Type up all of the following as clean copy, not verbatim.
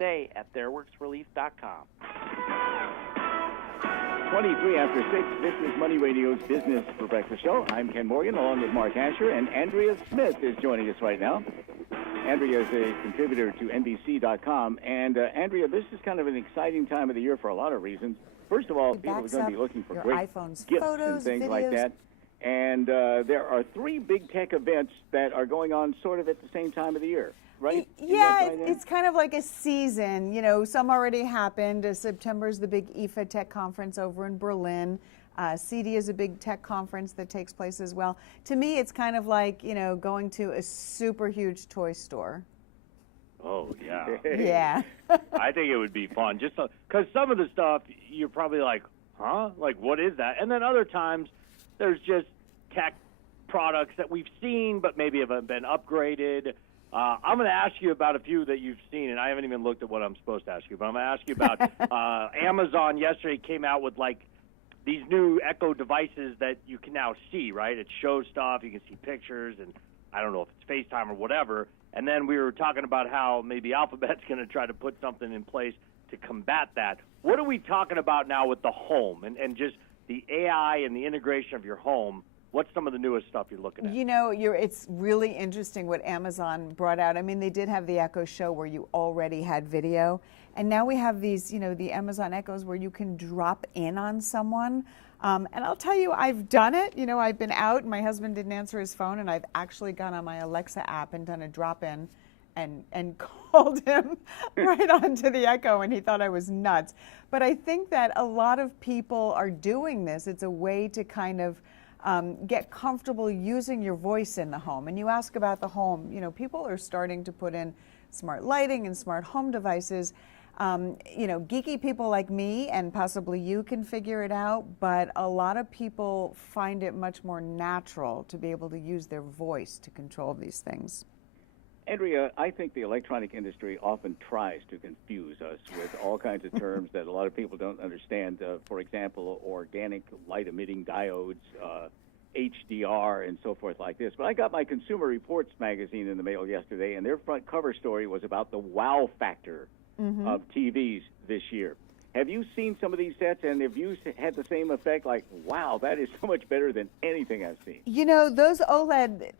day at theirworksrelief.com. 23 after 6, this is Money Radio's Business for Breakfast show. I'm Ken Morgan along with Mark Asher, and Andrea Smith is joining us right now. Andrea is a contributor to NBC.com, and Andrea, this is kind of an exciting time of the year for a lot of reasons. First of all, people are going to be looking for great iPhone's gifts photos, and things videos. like that. And there are 3 big tech events that are going on sort of at the same time of the year, right? Yeah, it's kind of like a season. You know, some already happened. September's the big IFA Tech Conference over in Berlin. CD is a big tech conference that takes place as well. To me, it's kind of like, you know, going to a super huge toy store. Oh, yeah. Yeah. I think it would be fun, just because some of the stuff you're probably like, huh? Like, what is that? And then other times there's just tech products that we've seen but maybe haven't been upgraded. I'm going to ask you about a few that you've seen, and I haven't even looked at what I'm supposed to ask you, but I'm going to ask you about Amazon yesterday came out with, like, these new Echo devices that you can now see, right? It shows stuff, you can see pictures, and I don't know if it's FaceTime or whatever. And then we were talking about how maybe Alphabet's going to try to put something in place to combat that. What are we talking about now with the home and just the AI and the integration of your home? What's some of the newest stuff you're looking at? You know, it's really interesting what Amazon brought out. I mean, they did have the Echo Show where you already had video. And now we have these, you know, the Amazon Echoes where you can drop in on someone. And I'll tell you, I've done it. You know, I've been out and my husband didn't answer his phone, and I've actually gone on my Alexa app and done a drop-in and called him right onto the Echo, and he thought I was nuts. But I think that a lot of people are doing this. It's a way to kind of get comfortable using your voice in the home. And you ask about the home, you know, people are starting to put in smart lighting and smart home devices. You know, geeky people like me and possibly you can figure it out, but a lot of people find it much more natural to be able to use their voice to control these things. Andrea, I think the electronic industry often tries to confuse us with all kinds of terms that a lot of people don't understand. For example, organic light-emitting diodes, HDR, and so forth like this. But I got my Consumer Reports magazine in the mail yesterday, and their front cover story was about the wow factor of TVs this year. Have you seen some of these sets, and have you had the same effect, like, wow, that is so much better than anything I've seen? You know, those OLED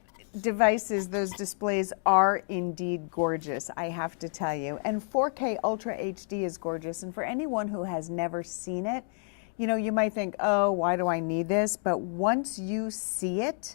devices, those displays are indeed gorgeous, I have to tell you. And 4K Ultra HD is gorgeous. And for anyone who has never seen it, you know, you might think, oh, why do I need this? But once you see it,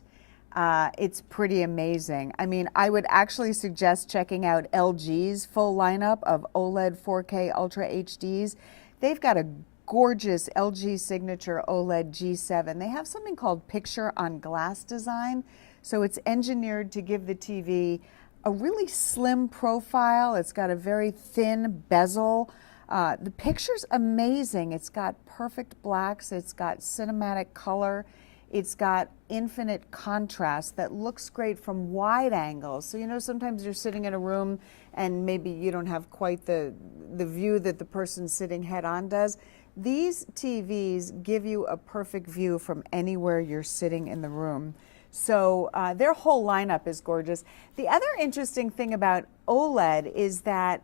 it's pretty amazing. I mean, I would actually suggest checking out LG's full lineup of OLED 4K Ultra HDs. They've got a gorgeous LG Signature OLED G7. They have something called Picture on Glass design. So it's engineered to give the TV a really slim profile. It's got a very thin bezel. The picture's amazing. It's got perfect blacks. It's got cinematic color. It's got infinite contrast that looks great from wide angles. So, you know, sometimes you're sitting in a room and maybe you don't have quite the view that the person sitting head on does. These TVs give you a perfect view from anywhere you're sitting in the room. So their whole lineup is gorgeous. The other interesting thing about OLED is that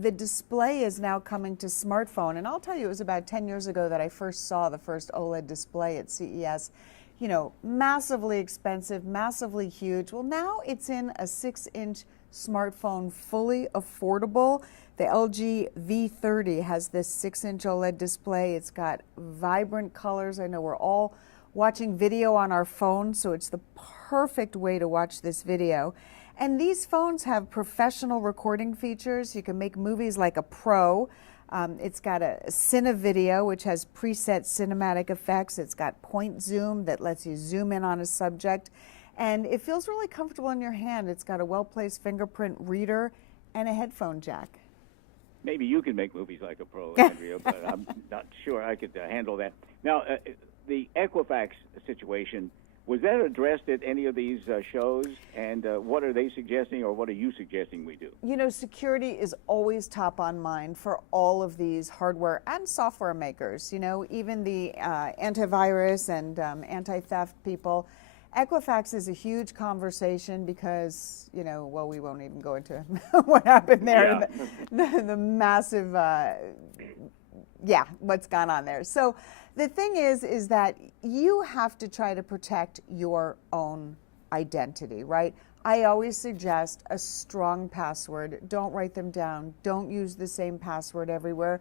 the display is now coming to smartphone. And I'll tell you, it was about 10 years ago that I first saw the first OLED display at CES. You know, massively expensive, massively huge. Well, now it's in a 6-inch smartphone, fully affordable. The LG V30 has this 6-inch OLED display. It's got vibrant colors. I know we're all watching video on our phone, so it's the perfect way to watch this video. And these phones have professional recording features. You can make movies like a pro. It's got a Cine Video, which has preset cinematic effects. It's got point zoom that lets you zoom in on a subject. And it feels really comfortable in your hand. It's got a well-placed fingerprint reader and a headphone jack. Maybe you can make movies like a pro, Andrea, but I'm not sure I could handle that. Now, the Equifax situation, was that addressed at any of these shows? And what are they suggesting, or what are you suggesting we do? You know, security is always top on mind for all of these hardware and software makers. You know, even the antivirus and anti-theft people. Equifax is a huge conversation because, well, we won't even go into what happened there, the massive, what's gone on there. So the thing is that you have to try to protect your own identity, right? I always suggest a strong password. Don't write them down. Don't use the same password everywhere.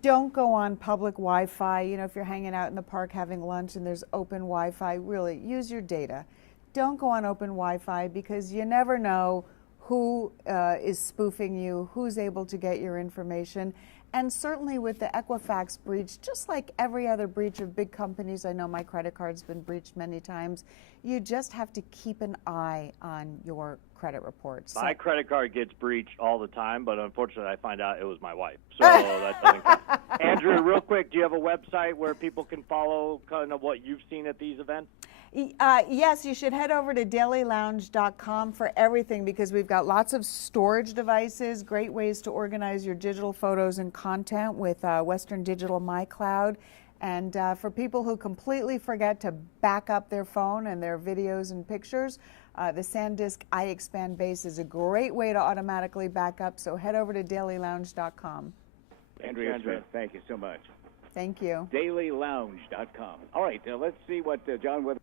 Don't go on public Wi-Fi. If you're hanging out in the park having lunch and there's open Wi-Fi, really use your data. Don't go on open Wi-Fi because you never know who is spoofing you, who's able to get your information. And certainly with the Equifax breach, just like every other breach of big companies, I know my credit card's been breached many times, you just have to keep an eye on your credit reports. My credit card gets breached all the time, but unfortunately I find out it was my wife. So that doesn't count. Andrea, real quick, do you have a website where people can follow kind of what you've seen at these events? Yes, you should head over to dailylounge.com for everything because we've got lots of storage devices, great ways to organize your digital photos and content with Western Digital MyCloud. And for people who completely forget to back up their phone and their videos and pictures, the SanDisk iExpand base is a great way to automatically back up. So head over to dailylounge.com. Andrea Smith, thank you so much. Thank you. Dailylounge.com. All right, let's see what John Weather.